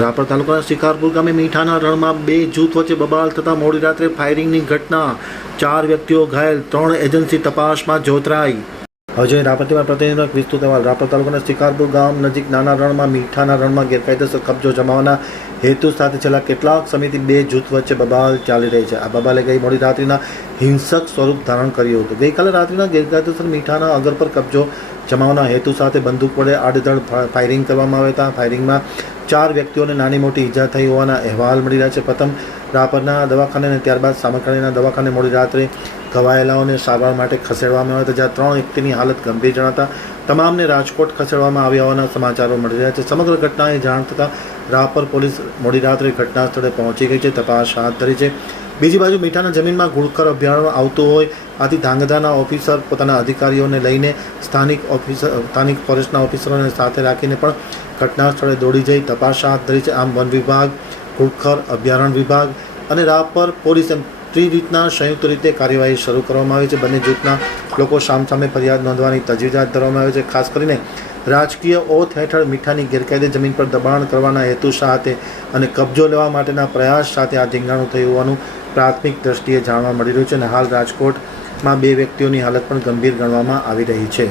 રાપર તાલુકાના શિકારપુર ગામે મીઠાના રણમાં બે જૂથ વચ્ચે બબાલ થતાં મોડી રાત્રે ફાયરિંગની ઘટના. ચાર વ્યક્તિઓ ઘાયલ, ત્રણ એજન્સી તપાસમાં જોતરાઈ. અજય રાપરતીમાં પ્રતિનિધિ વિસ્તૃત અહેવાલ. રાપર તાલુકાના શિકારપુર ગામ નજીક નાના રણમાં, મીઠાના રણમાં ગેરકાયદેસર કબજો જમાવવાના હેતુ સાથે છેલ્લા કેટલાક સમયથી બે જૂથ વચ્ચે બબાલ ચાલી રહી છે. આ બબાલે ગઈ મોડી રાત્રિના હિંસક સ્વરૂપ ધારણ કર્યું હતું. ગઈકાલે રાત્રિના ગેરકાયદેસર મીઠાના અગર પર કબજો જમાવવાના હેતુ સાથે બંદૂક વડે આડધડ ફાયરિંગ કરવામાં આવ્યા હતા ફાયરિંગમાં ચાર વ્યક્તિઓને નાની મોટી ઈજા થઈ હોવાના અહેવાલ મળી રહ્યા છે. પ્રથમ, રાપરના દવાખાને અને ત્યારબાદ સામરખાણીના દવાખાને મોડી રાત્રે ઘવાયેલાઓને સારવાર માટે ખસેડવામાં આવ્યા હતા, જ્યાં ત્રણ વ્યક્તિની હાલત ગંભીર જણાતા તમામને રાજકોટ ખસેડવામાં આવ્યા હોવાના સમાચારો મળી રહ્યા છે. સમગ્ર ઘટનાએ જાણ થતાં રાપર પોલીસ મોડી રાત્રે ઘટના સ્થળે પહોંચી ગઈ છે. તપાસ હાથ ધરી છે. બીજી બાજુ મીઠાના જમીનમાં ઘુડખર અભયારણ્ય આવતું હોય, આથી ધાંગધાના ઓફિસર પોતાના અધિકારીઓને લઈને સ્થાનિક ઓફિસર, સ્થાનિક ફોરેસ્ટના ઓફિસરોને સાથે રાખીને પણ ઘટના સ્થળે દોડી જઈ તપાસ હાથ ધરી છે. આમ વન વિભાગ ઘુડખર અભયારણ્ય વિભાગ અને રાપર પોલીસ એમ ત્રી રીતના સંયુક્ત રીતે કાર્યવાહી શરૂ કરવામાં આવી છે. બંને જૂથના લોકો સામસામે ફરિયાદ નોંધવાની તજવીજ હાથ ધરવામાં આવે છે. ખાસ કરીને રાજકીય ઓથ હેઠળ મીઠાની ગેરકાયદે જમીન પર દબાણ કરવાના હેતુ સાથે અને કબજો લેવા માટેના પ્રયાસ સાથે આ ધીંગાણું થયું હોવાનું પ્રાથમિક દ્રષ્ટિએ જાણવા મળી રહ્યું છે અને હાલ રાજકોટમાં બે વ્યક્તિઓની હાલત પણ ગંભીર ગણવામાં આવી રહી છે.